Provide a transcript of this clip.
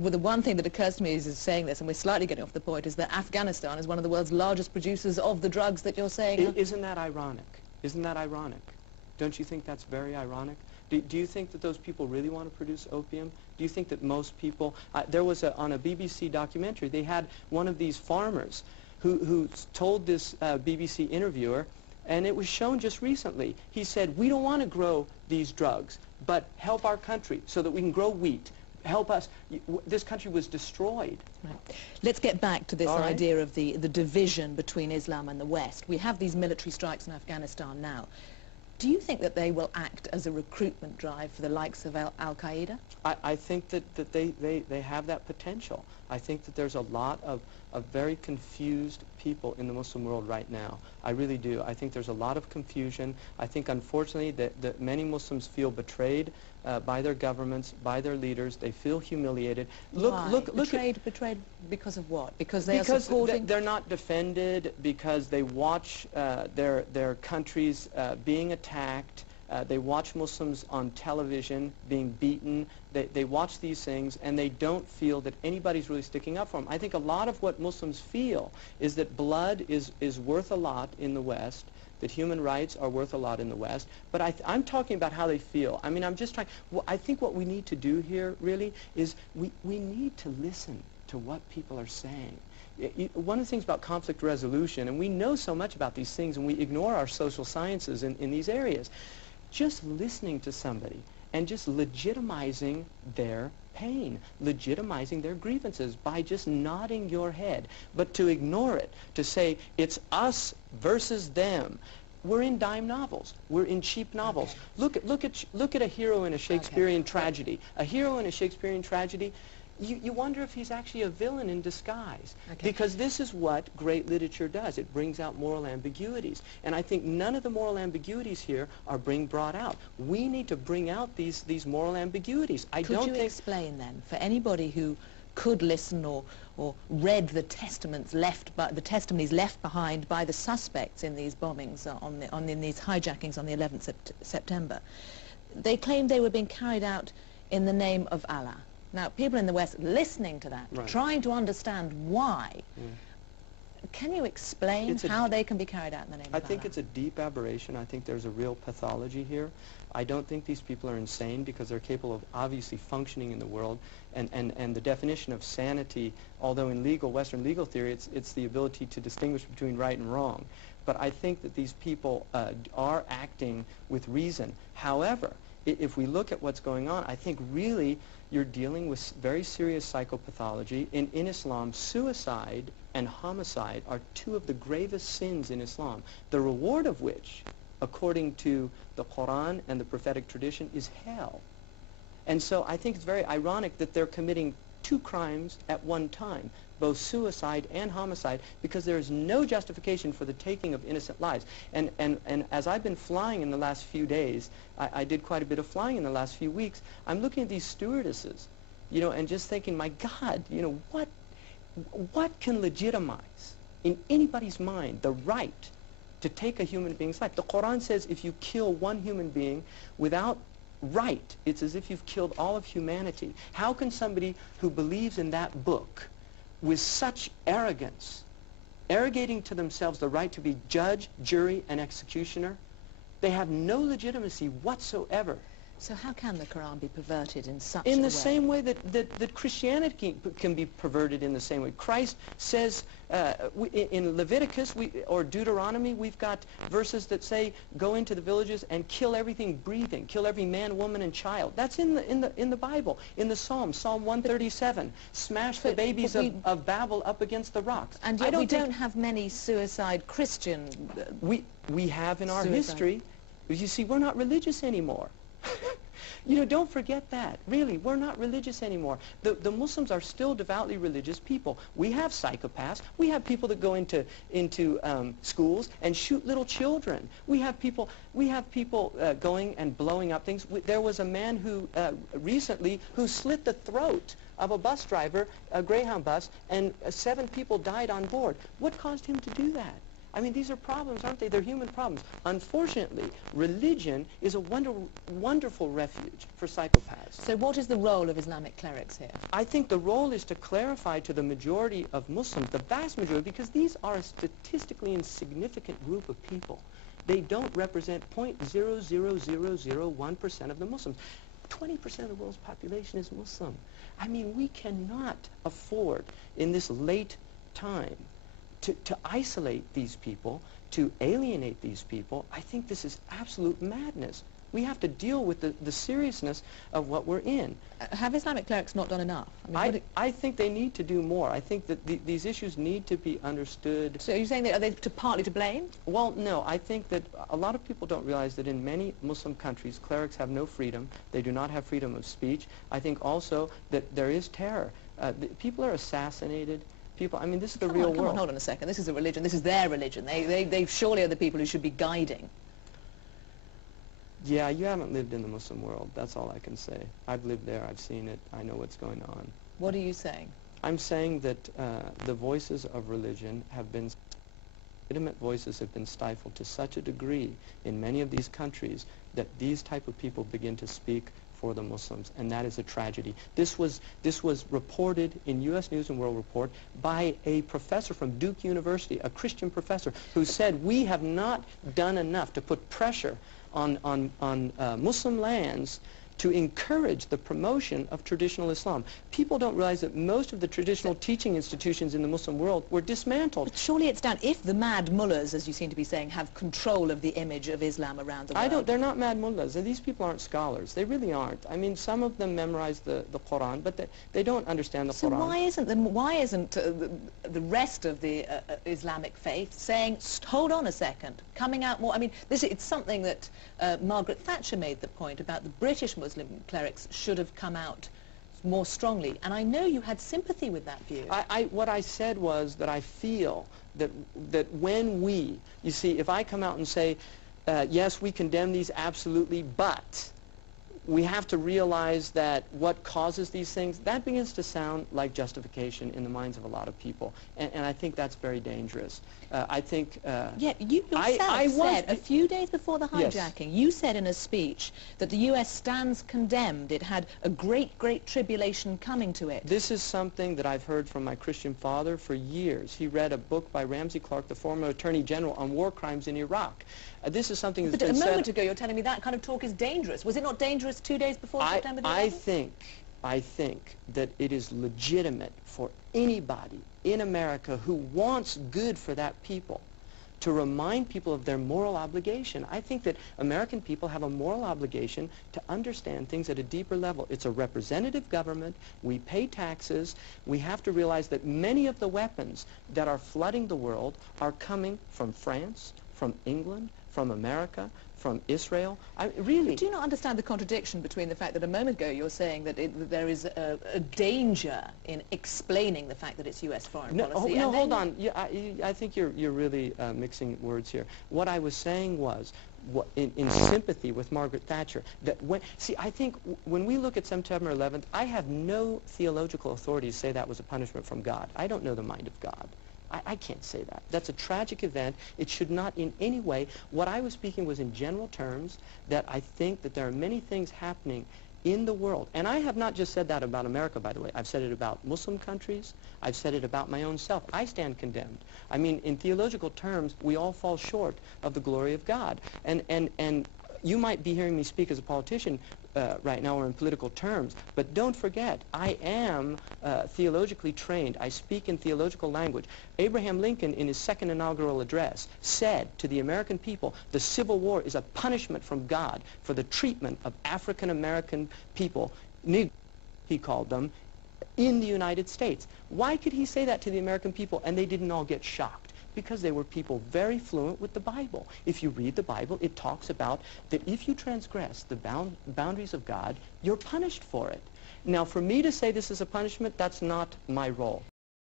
Well, the one thing that occurs to me is saying this, and we're slightly getting off the point, is that Afghanistan is one of the world's largest producers of the drugs that you're saying. Isn't that ironic? Isn't that ironic? Don't you think that's very ironic? Do you think that those people really want to produce opium? Do you think that most people... there was on a BBC documentary, they had one of these farmers who told this BBC interviewer, and it was shown just recently. He said, we don't want to grow these drugs, but help our country so that we can grow wheat. Help us. This country was destroyed. Right. Let's get back to this idea of the division between Islam and the West. We have these military strikes in Afghanistan now. Do you think that they will act as a recruitment drive for the likes of Al-Qaeda? I think that they have that potential. I think that there's a lot of very confused people in the Muslim world right now. I really do. I think there's a lot of confusion. I think, unfortunately, that many Muslims feel betrayed by their governments, by their leaders. They feel humiliated. Look, betrayed because of what? Because they are supporting... they're not defended, because they watch their countries being attacked. They watch Muslims on television being beaten. They watch these things, and they don't feel that anybody's really sticking up for them. I think a lot of what Muslims feel is that blood is worth a lot in the West, that human rights are worth a lot in the West. But I'm talking about how they feel. I mean, I'm just trying... I think what we need to do here, really, is we need to listen to what people are saying. One of the things about conflict resolution, and we know so much about these things, and we ignore our social sciences in these areas, just listening to somebody and just legitimizing their pain, legitimizing their grievances by just nodding your head. But to ignore it, to say it's us versus them. We're in dime novels. We're in cheap novels. Okay. Look at a hero in a Shakespearean tragedy. A hero in a Shakespearean tragedy, you wonder if he's actually a villain in disguise. Okay. Because this is what great literature does. It brings out moral ambiguities. And I think none of the moral ambiguities here are being brought out. We need to bring out these moral ambiguities. Could you explain then, for anybody who could listen or read the testimonies left behind by the suspects in these bombings, in these hijackings on the 11th September, they claimed they were being carried out in the name of Allah. Now, people in the West listening to that, trying to understand why, can you explain how they can be carried out in the name of Allah? I think it's a deep aberration. I think there's a real pathology here. I don't think these people are insane, because they're capable of obviously functioning in the world. And the definition of sanity, although in Western legal theory, it's the ability to distinguish between right and wrong. But I think that these people are acting with reason. However, if we look at what's going on, I think really you're dealing with very serious psychopathology. In Islam, suicide and homicide are two of the gravest sins in Islam, the reward of which, according to the Quran and the prophetic tradition, is hell. And so I think it's very ironic that they're committing two crimes at one time, both suicide and homicide, because there is no justification for the taking of innocent lives. And as I've been flying in the last few days, I did quite a bit of flying in the last few weeks, I'm looking at these stewardesses, and just thinking, my God, what can legitimize in anybody's mind the right to take a human being's life? The Quran says if you kill one human being without right, it's as if you've killed all of humanity. How can somebody who believes in that book with such arrogance, arrogating to themselves the right to be judge, jury, and executioner, they have no legitimacy whatsoever. So how can the Quran be perverted in such a way? In the same way that Christianity can be perverted in the same way. Christ says in Leviticus or Deuteronomy, we've got verses that say, go into the villages and kill everything breathing, kill every man, woman, and child. That's in the Bible. In the Psalm 137, smash the babies of Babel up against the rocks. And yet we don't have many suicide Christian we have in our history. You see, we're not religious anymore. Don't forget that. Really, we're not religious anymore. The Muslims are still devoutly religious people. We have psychopaths. We have people that go into schools and shoot little children. We have people going and blowing up things. There was a man who recently slit the throat of a bus driver, a Greyhound bus, and 7 people died on board. What caused him to do that? I mean, these are problems, aren't they? They're human problems. Unfortunately, religion is a wonderful refuge for psychopaths. So what is the role of Islamic clerics here? I think the role is to clarify to the majority of Muslims, the vast majority, because these are a statistically insignificant group of people. They don't represent 0.00001% of the Muslims. 20% of the world's population is Muslim. I mean, we cannot afford in this late time to isolate these people, to alienate these people. I think this is absolute madness. We have to deal with the seriousness of what we're in. Have Islamic clerics not done enough? I think they need to do more. I think that these issues need to be understood. So are you saying that are they partly to blame? Well, no. I think that a lot of people don't realize that in many Muslim countries, clerics have no freedom. They do not have freedom of speech. I think also that there is terror. People are assassinated. I mean, this is the real world. Come on, hold on a second. This is a religion. This is their religion. They surely are the people who should be guiding. Yeah, you haven't lived in the Muslim world. That's all I can say. I've lived there. I've seen it. I know what's going on. What are you saying? I'm saying that the voices of religion have been, legitimate voices have been stifled to such a degree in many of these countries that these type of people begin to speak for the Muslims, and that is a tragedy. This was reported in U.S. News and World Report by a professor from Duke University, a Christian professor, who said, we have not done enough to put pressure on Muslim lands to encourage the promotion of traditional Islam. People don't realize that most of the traditional teaching institutions in the Muslim world were dismantled. But surely it's down, if the mad mullahs, as you seem to be saying, have control of the image of Islam around the world. They're not mad mullahs. These people aren't scholars. They really aren't. I mean, some of them memorize the Quran, but they don't understand the Quran. So why isn't the rest of the Islamic faith saying, hold on a second, coming out more? I mean, it's something that Margaret Thatcher made the point about. The British Muslim clerics should have come out more strongly, and I know you had sympathy with that view. What I said was that I feel that when you see, if I come out and say, yes, we condemn these absolutely, but we have to realize that what causes these things, that begins to sound like justification in the minds of a lot of people, and I think that's very dangerous. I think... yeah, you yourself said a few days before the hijacking, yes, you said in a speech that the U.S. stands condemned. It had a great, great tribulation coming to it. This is something that I've heard from my Christian father for years. He read a book by Ramsey Clark, the former Attorney General, on war crimes in Iraq. This is something that's been said... But a moment ago you're telling me that kind of talk is dangerous. Was it not dangerous 2 days before September the 11th? I think that it is legitimate for anybody in America who wants good for that people to remind people of their moral obligation. I think that American people have a moral obligation to understand things at a deeper level. It's a representative government. We pay taxes. We have to realize that many of the weapons that are flooding the world are coming from France, from England, from America, from Israel. Really. Do you not understand the contradiction between the fact that a moment ago you're saying that there is a danger in explaining the fact that it's U.S. foreign policy? No, hold on. I think you're really mixing words here. What I was saying was, in sympathy with Margaret Thatcher, that I think when we look at September 11th, I have no theological authority to say that was a punishment from God. I don't know the mind of God. I can't say that. That's a tragic event. It should not in any way. What I was speaking was in general terms, that I think that there are many things happening in the world. And I have not just said that about America, by the way. I've said it about Muslim countries. I've said it about my own self. I stand condemned. I mean, in theological terms, we all fall short of the glory of God. And you might be hearing me speak as a politician right now, or in political terms, but don't forget, I am theologically trained. I speak in theological language. Abraham Lincoln, in his second inaugural address, said to the American people, the Civil War is a punishment from God for the treatment of African American people, he called them, in the United States. Why could he say that to the American people and they didn't all get shocked? Because they were people very fluent with the Bible. If you read the Bible, it talks about that if you transgress the boundaries of God, you're punished for it. Now, for me to say this is a punishment, that's not my role.